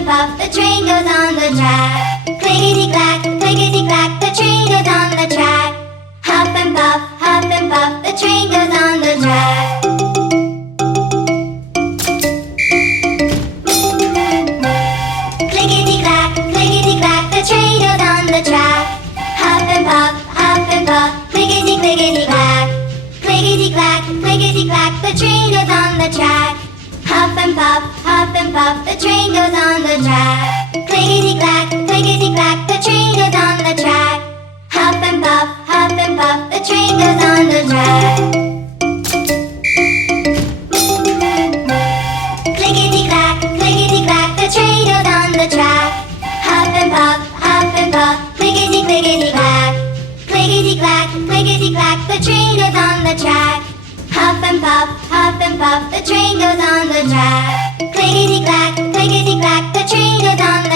and puff, the train goes on the track. Clickety clack, the train goes on the track. Huff and puff, the train goes on the track. Clickety clack, the train goes on the track. Huff and puff, clickety clickety clack. Clickety clack, the train goes on the track. Huff and puff, the train goes on the track. Clickety clack, the train goes on the track. Huff and puff, the train goes on the track. Clickety clack, the train goes on the track. Huff and puff, clickety clickety clack. Clickety clack, the train goes on the track. Huff and puff, the train goes on the track. Clickety clack, the train goes on the track.